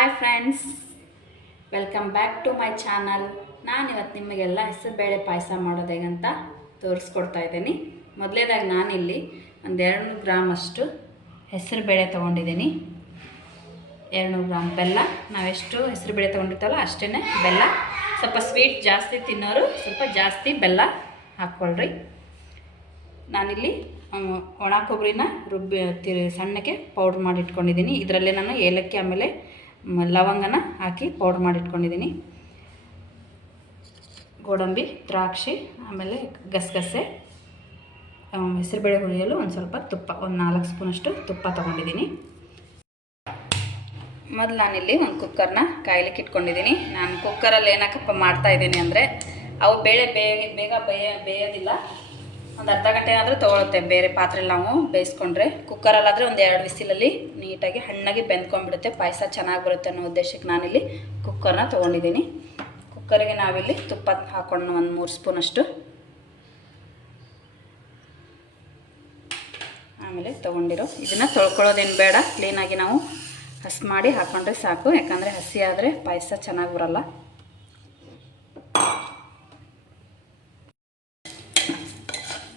Hi friends, welcome back to my channel. ನಾನಿವತ್ತು ನಿಮಗೆಲ್ಲ ಹೆಸರುಬೇಳೆ ಪಾಯಸ ಮಾಡೋದು ಹೇಗಂತ ತೋರಿಸ್ಕೊಡ್ತಾ ಇದ್ದೀನಿ. ಮೊದಲೇದಾಗಿ ನಾನಿಲ್ಲಿ ಒಂದು 200 ಗ್ರಾಮ್ ಅಷ್ಟು ಹೆಸರುಬೇಳೆ ತೊಗೊಂಡಿದ್ದೀನಿ. 200 ಗ್ರಾಮ್ ಬೆಲ್ಲ. ನಾವೆಷ್ಟು ಹೆಸರುಬೇಳೆ ತೊಗೊಂಡಿರ್ತವಲ್ಲ ಅಷ್ಟೇ ಬೆಲ್ಲ. ಸ್ವಲ್ಪ ಸ್ವೀಟ್ ಜಾಸ್ತಿ ತಿನ್ನೋರು ಸ್ವಲ್ಪ ಜಾಸ್ತಿ ಬೆಲ್ಲ ಹಾಕ್ಕೊಳ್ರಿ. ನಾನಿಲ್ಲಿ ಒಣ ಕೊಬ್ಬರಿನ ಸಣ್ಣಕ್ಕೆ ಪೌಡ್ರ್ ಮಾಡಿ ಇಟ್ಕೊಂಡಿದ್ದೀನಿ. ಇದರಲ್ಲೇ ನಾನು ಏಲಕ್ಕಿ ಆಮೇಲೆ ಲವಂಗನ ಹಾಕಿ ಪೌಡ್ರ್ ಮಾಡಿ ಇಟ್ಕೊಂಡಿದ್ದೀನಿ. ಗೋಡಂಬಿ, ದ್ರಾಕ್ಷಿ ಆಮೇಲೆ ಗಸಗಸೆ, ಹೆಸರುಬೇಳೆ ಹುರಿಯಲು ಒಂದು ಸ್ವಲ್ಪ ತುಪ್ಪ, ಒಂದು 4 ಸ್ಪೂನಷ್ಟು ತುಪ್ಪ ತೊಗೊಂಡಿದ್ದೀನಿ. ಮೊದಲು ನಾನಿಲ್ಲಿ ಒಂದು ಕುಕ್ಕರ್ನ ಕಾಯ್ಲಿಕ್ಕೆ ಇಟ್ಕೊಂಡಿದ್ದೀನಿ. ನಾನು ಕುಕ್ಕರಲ್ಲಿ ಏನಕ್ಕಪ್ಪ ಮಾಡ್ತಾಯಿದ್ದೀನಿ ಅಂದರೆ ಅವು ಬೇಳೆ ಬೇಗ ಬೇಯೋದಿಲ್ಲ. ಒಂದು ಅರ್ಧ ಗಂಟೆ ಏನಾದರೂ ತೊಗೊಳುತ್ತೆ ಬೇರೆ ಪಾತ್ರೆಯಲ್ಲಿ ನಾವು ಬೇಯಿಸ್ಕೊಂಡ್ರೆ. ಕುಕ್ಕರಲ್ಲಾದರೆ ಒಂದು 2 ವಿಸಿಲಲ್ಲಿ ನೀಟಾಗಿ ಹಣ್ಣಾಗಿ ಬೆಂದ್ಕೊಂಡ್ಬಿಡುತ್ತೆ, ಪಾಯಸ ಚೆನ್ನಾಗಿ ಬರುತ್ತೆ ಅನ್ನೋ ಉದ್ದೇಶಕ್ಕೆ ನಾನಿಲ್ಲಿ ಕುಕ್ಕರ್ನ ತೊಗೊಂಡಿದ್ದೀನಿ. ಕುಕ್ಕರಿಗೆ ನಾವಿಲ್ಲಿ ತುಪ್ಪ ಹಾಕ್ಕೊಂಡು ಒಂದು 3 ಸ್ಪೂನಷ್ಟು ಆಮೇಲೆ ತೊಗೊಂಡಿರೋ ಇದನ್ನು ತೊಳ್ಕೊಳ್ಳೋದೇನು ಬೇಡ, ಕ್ಲೀನಾಗಿ ನಾವು ಹಸಿ ಮಾಡಿ ಹಾಕ್ಕೊಂಡ್ರೆ ಸಾಕು. ಯಾಕಂದರೆ ಹಸಿ ಆದರೆ ಪಾಯಸ ಚೆನ್ನಾಗಿ ಬರೋಲ್ಲ.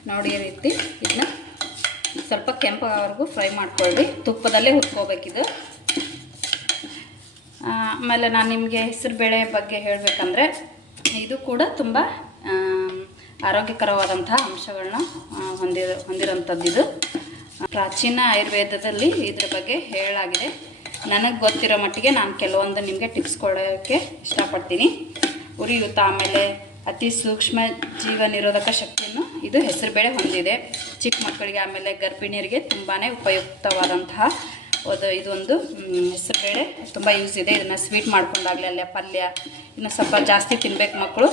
ನೋಡಿ ಈ ರೀತಿ ಇದನ್ನ ಸ್ವಲ್ಪ ಕೆಂಪಾಗೋವರೆಗೂ ಫ್ರೈ ಮಾಡ್ಕೊಳ್ಳಿ. ತುಪ್ಪದಲ್ಲೇ ಹುರ್ಕೋಬೇಕಿದು. ಆಮೇಲೆ ನಾನು ನಿಮಗೆ ಹೆಸರುಬೇಳೆ ಬಗ್ಗೆ ಹೇಳಬೇಕಂದ್ರೆ ಇದು ಕೂಡ ತುಂಬ ಆರೋಗ್ಯಕರವಾದಂತಹ ಅಂಶಗಳನ್ನ ಹೊಂದಿರೋಂಥದ್ದು. ಇದು ಪ್ರಾಚೀನ ಆಯುರ್ವೇದದಲ್ಲಿ ಇದ್ರ ಬಗ್ಗೆ ಹೇಳಲಾಗಿದೆ. ನನಗೆ ಗೊತ್ತಿರೋ ಮಟ್ಟಿಗೆ ನಾನು ಕೆಲವೊಂದು ನಿಮಗೆ ಟಿಪ್ಸ್ ಕೊಡೋಕ್ಕೆ ಇಷ್ಟಪಡ್ತೀನಿ. ಉರಿಯೂತ ಆಮೇಲೆ ಅತಿ ಸೂಕ್ಷ್ಮ ಜೀವ ನಿರೋಧಕ ಶಕ್ತಿಯನ್ನು ಇದು ಹೆಸರುಬೇಳೆ ಹೊಂದಿದೆ. ಚಿಕ್ಕ ಮಕ್ಕಳಿಗೆ ಆಮೇಲೆ ಗರ್ಭಿಣಿಯರಿಗೆ ತುಂಬಾ ಉಪಯುಕ್ತವಾದಂತಹ ಇದೊಂದು ಹೆಸರುಬೇಳೆ ತುಂಬ ಯೂಸ್ ಇದೆ. ಇದನ್ನು ಸ್ವೀಟ್ ಮಾಡ್ಕೊಂಡಾಗಲಿ ಅಲ್ಲೇ ಪಲ್ಯ ಇನ್ನು ಸ್ವಲ್ಪ ಜಾಸ್ತಿ ತಿನ್ಬೇಕು ಮಕ್ಕಳು.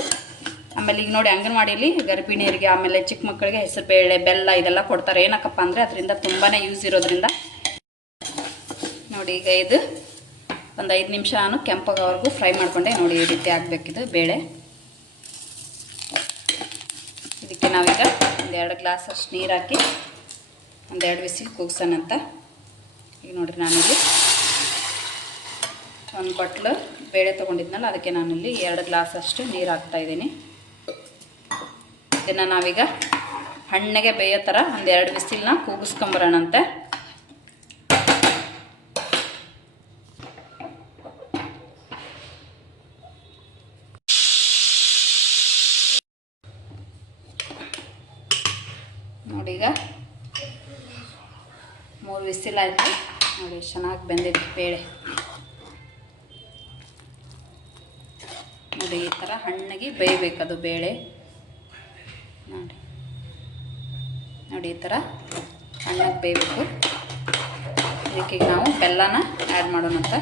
ಆಮೇಲೆ ಈಗ ನೋಡಿ ಅಂಗನವಾಡಿಯಲ್ಲಿ ಗರ್ಭಿಣಿಯರಿಗೆ ಆಮೇಲೆ ಚಿಕ್ಕ ಮಕ್ಕಳಿಗೆ ಹೆಸರುಬೇಳೆ, ಬೆಲ್ಲ ಇದೆಲ್ಲ ಕೊಡ್ತಾರೆ. ಏನಕ್ಕಪ್ಪ ಅಂದರೆ ಅದರಿಂದ ತುಂಬಾ ಯೂಸ್ ಇರೋದ್ರಿಂದ. ನೋಡಿ ಈಗ ಇದು ಒಂದು 5 ನಿಮಿಷ ನಾನು ಕೆಂಪಾಗೋವರೆಗೂ ಫ್ರೈ ಮಾಡಿಕೊಂಡೆ. ನೋಡಿ ಈ ರೀತಿ ಆಗಬೇಕಿದು ಬೇಳೆ. ಇದಕ್ಕೆ ನಾವೀಗ ಒಂದು 2 ಗ್ಲಾಸ್ ಅಷ್ಟು ನೀರು ಹಾಕಿ ಒಂದು 2 ವಿಸಿಲ್ ಕೂಗ್ಸೋಣಂತ. ಈಗ ನೋಡಿರಿ ನಾನಿಲ್ಲಿ ಒಂದು ಬಟ್ಲು ಬೇಳೆ ತೊಗೊಂಡಿದ್ನಲ್ಲ ಅದಕ್ಕೆ ನಾನಿಲ್ಲಿ 2 ಗ್ಲಾಸ್ ಅಷ್ಟು ನೀರು ಹಾಕ್ತಾಯಿದ್ದೀನಿ. ಇದನ್ನು ನಾವೀಗ ಹಣ್ಣಗೆ ಬೇಯೋ ಥರ ಒಂದು 2 ವಿಸಿಲ್ನ ಕೂಗಿಸ್ಕೊಂಬರೋಣಂತೆ. ನೋಡಿ ಈಗ 3 ವಿಸಿಲ್ ಆಯಿತು. ನೋಡಿ ಚೆನ್ನಾಗಿ ಬೆಂದಿದೆ ಬೇಳೆ. ನೋಡಿ ಈ ಥರ ಹಣ್ಣಾಗಿ ಬೇಯಬೇಕದು ಬೇಳೆ. ನೋಡಿ ಈ ಥರ ಹಣ್ಣಾಗಿ ಬೇಯಬೇಕು. ಇದಕ್ಕೆ ನಾವು ಬೆಲ್ಲನ ಆ್ಯಡ್ ಮಾಡೋಣಂತ.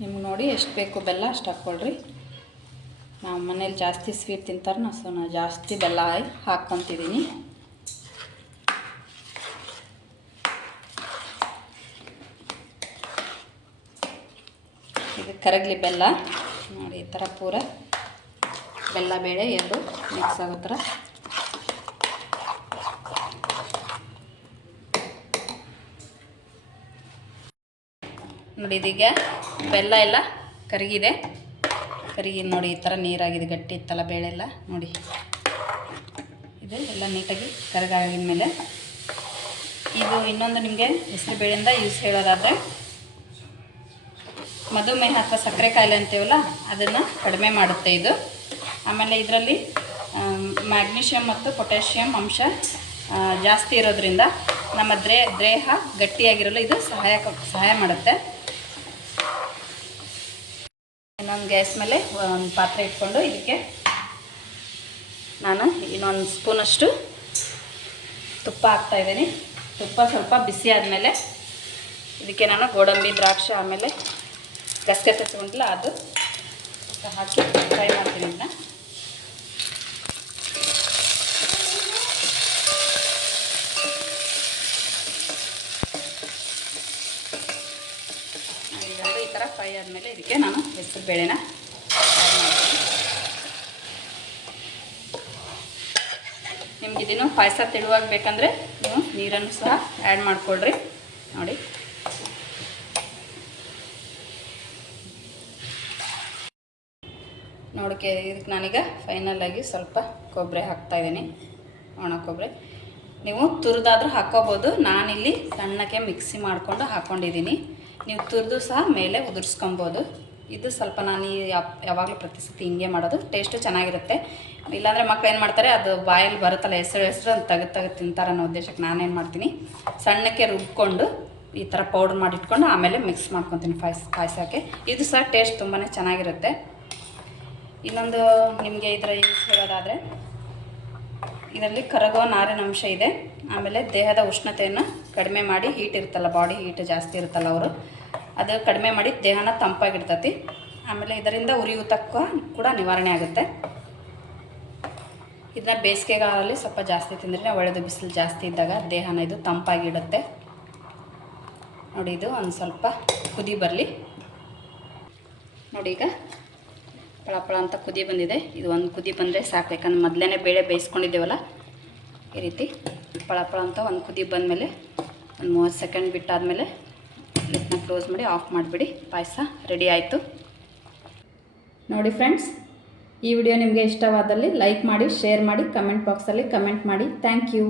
ನಿಮ್ಗೆ ನೋಡಿ ಎಷ್ಟು ಬೇಕು ಬೆಲ್ಲ ಅಷ್ಟು ಹಾಕ್ಕೊಳ್ರಿ. ನಾವು ಮನೇಲಿ ಜಾಸ್ತಿ ಸ್ವೀಟ್ ತಿಂತಾರೆ, ನಾನು ಜಾಸ್ತಿ ಬೆಲ್ಲ ಹಾಕ್ಕೊತಿದ್ದೀನಿ. ಇದು ಕರಗಲಿ ಬೆಲ್ಲ. ನೋಡಿ ಈ ಥರ ಪೂರ ಬೆಲ್ಲ ಬೇಳೆ ಎರಡು ಮಿಕ್ಸ್ ಆಗೋ ಥರ. ನೋಡಿ ಇದೀಗ ಬೆಲ್ಲ ಎಲ್ಲ ಕರಗಿ ನೋಡಿ ಈ ಥರ ನೀರಾಗಿದೆ, ಗಟ್ಟಿ ಇತ್ತಲ್ಲ ಬೇಳೆ ಎಲ್ಲ. ನೋಡಿ ಇದು ಎಲ್ಲ ನೀಟಾಗಿ ಕರಗಾಗಿದ ಮೇಲೆ ಇದು ಇನ್ನೊಂದು ನಿಮಗೆ ಹೆಸರುಬೇಳೆಯಿಂದ ಯೂಸ್ ಹೇಳೋದಾದರೆ ಮಧುಮೇಹ ಅಥವಾ ಸಕ್ಕರೆ ಕಾಯಿಲೆ ಅಂತೀವಲ್ಲ ಅದನ್ನು ಕಡಿಮೆ ಮಾಡುತ್ತೆ ಇದು. ಆಮೇಲೆ ಇದರಲ್ಲಿ ಮ್ಯಾಗ್ನೀಷಿಯಮ್ ಮತ್ತು ಪೊಟ್ಯಾಷಿಯಮ್ ಅಂಶ ಜಾಸ್ತಿ ಇರೋದ್ರಿಂದ ನಮ್ಮ ದೇಹ ಗಟ್ಟಿಯಾಗಿರಲು ಇದು ಸಹಾಯ ಮಾಡುತ್ತೆ. ಇನ್ನೊಂದು ಗ್ಯಾಸ್ ಮೇಲೆ ಒಂದು ಪಾತ್ರೆ ಇಟ್ಕೊಂಡು ಇದಕ್ಕೆ ನಾನು ಇನ್ನೊಂದು ಸ್ಪೂನಷ್ಟು ತುಪ್ಪ ಹಾಕ್ತಾಯಿದ್ದೀನಿ. ತುಪ್ಪ ಸ್ವಲ್ಪ ಬಿಸಿ ಆದಮೇಲೆ ಇದಕ್ಕೆ ನಾನು ಗೋಡಂಬಿ, ದ್ರಾಕ್ಷಿ ಆಮೇಲೆ ಗಸಗಸೆ ತಗೊಂಡಿಲ್ಲ ಅದು ಹಾಕಿ ಫ್ರೈ ಮಾಡ್ತೀನಿ. ಇದನ್ನ ಈ ಥರ ಫ್ರೈ ಆದಮೇಲೆ ಇದಕ್ಕೆ ನಾನು ಹೆಸರುಬೇಳೆನ ಆ್ಯಡ್ ಮಾಡ್ತೀನಿ. ನಿಮ್ಗೆ ಇದನ್ನು ಪಾಯಸ ತೆಳುವಾಗಿ ಬೇಕಂದರೆ ನೀವು ನೀರನ್ನು ಸಹ ಆ್ಯಡ್ ಮಾಡಿಕೊಳ್ರಿ. ನೋಡಿ ನೋಡಕ್ಕೆ ಇದಕ್ಕೆ ನಾನೀಗ ಫೈನಲಾಗಿ ಸ್ವಲ್ಪ ಕೊಬ್ಬರಿ ಹಾಕ್ತಾಯಿದ್ದೀನಿ, ಒಣ ಕೊಬ್ಬರಿ. ನೀವು ತುರಿದಾದ್ರೂ ಹಾಕ್ಕೋಬೋದು, ನಾನಿಲ್ಲಿ ಸಣ್ಣಕ್ಕೆ ಮಿಕ್ಸಿ ಮಾಡಿಕೊಂಡು ಹಾಕ್ಕೊಂಡಿದ್ದೀನಿ. ನೀವು ತುರಿದು ಸಹ ಮೇಲೆ ಉದುರಿಸ್ಕೊಬೋದು. ಇದು ಸ್ವಲ್ಪ ನಾನು ಯಾವಾಗಲೂ ಪ್ರತಿ ಸತಿ ಹಿಂಗೆ ಮಾಡೋದು, ಟೇಸ್ಟು ಚೆನ್ನಾಗಿರುತ್ತೆ. ಇಲ್ಲಾಂದರೆ ಮಕ್ಳು ಏನು ಮಾಡ್ತಾರೆ, ಅದು ಬಾಯಲ್ಲಿ ಬರುತ್ತಲ್ಲ ಹೆಸರು ಅಂತ ತೆಗೆದು ತಿಂತಾರೆ ಅನ್ನೋ ಉದ್ದೇಶಕ್ಕೆ ನಾನೇನು ಮಾಡ್ತೀನಿ, ಸಣ್ಣಕ್ಕೆ ರುಬ್ಕೊಂಡು ಈ ಥರ ಪೌಡ್ರ್ ಮಾಡಿಟ್ಕೊಂಡು ಆಮೇಲೆ ಮಿಕ್ಸ್ ಮಾಡ್ಕೊತೀನಿ ಪಾಯಸಕ್ಕೆ. ಇದು ಸಹ ಟೇಸ್ಟ್ ತುಂಬಾ ಚೆನ್ನಾಗಿರುತ್ತೆ. ಇನ್ನೊಂದು ನಿಮಗೆ ಇದರ ಯೂಸ್ ಹೇಳೋದಾದರೆ, ಇದರಲ್ಲಿ ಕರಗೋ ನಾರಿನ ಅಂಶ ಇದೆ. ಆಮೇಲೆ ದೇಹದ ಉಷ್ಣತೆಯನ್ನು ಕಡಿಮೆ ಮಾಡಿ, ಹೀಟ್ ಇರುತ್ತಲ್ಲ, ಬಾಡಿ ಹೀಟ್ ಜಾಸ್ತಿ ಇರುತ್ತಲ್ಲ ಅದು ಕಡಿಮೆ ಮಾಡಿ ದೇಹನ ತಂಪಾಗಿಡ್ತತಿ. ಆಮೇಲೆ ಇದರಿಂದ ಉರಿಯೂತಕ್ಕ ಕೂಡ ನಿವಾರಣೆ ಆಗುತ್ತೆ. ಇದನ್ನ ಬೇಸಿಗೆಗಾಲದಲ್ಲಿ ಸ್ವಲ್ಪ ಜಾಸ್ತಿ ತಿಂದರೆ ಒಳ್ಳೆಯದು, ಬಿಸಿಲು ಜಾಸ್ತಿ ಇದ್ದಾಗ ದೇಹನ ಇದು ತಂಪಾಗಿಡುತ್ತೆ. ನೋಡಿ ಇದು ಒಂದು ಸ್ವಲ್ಪ ಕುದಿ ಬರಲಿ. ನೋಡಿ ಈಗ ಪಳ ಅಂತ ಕುದಿ ಬಂದಿದೆ. ಇದು ಒಂದು ಕುದಿ ಬಂದರೆ ಸಾಕು, ಯಾಕಂದ್ರೆ ಮೊದಲೇ ಬೇಳೆ ಬೇಯಿಸ್ಕೊಂಡಿದ್ದೇವಲ್ಲ. ಈ ರೀತಿ ಪಳ ಅಂತ ಒಂದು ಕುದಿ ಬಂದಮೇಲೆ ಒಂದು 30 ಸೆಕೆಂಡ್ ಬಿಟ್ಟಾದಮೇಲೆ ಇದನ್ನ ಕ್ಲೋಸ್ ಮಾಡಿ ಆಫ್ ಮಾಡಿಬಿಡಿ. ಪಾಯಸ ರೆಡಿ ಆಯಿತು. ನೋಡಿ ಫ್ರೆಂಡ್ಸ್, ಈ ವಿಡಿಯೋ ನಿಮಗೆ ಇಷ್ಟವಾದಲ್ಲಿ ಲೈಕ್ ಮಾಡಿ, ಶೇರ್ ಮಾಡಿ, ಕಮೆಂಟ್ ಬಾಕ್ಸಲ್ಲಿ ಕಮೆಂಟ್ ಮಾಡಿ. Thank you.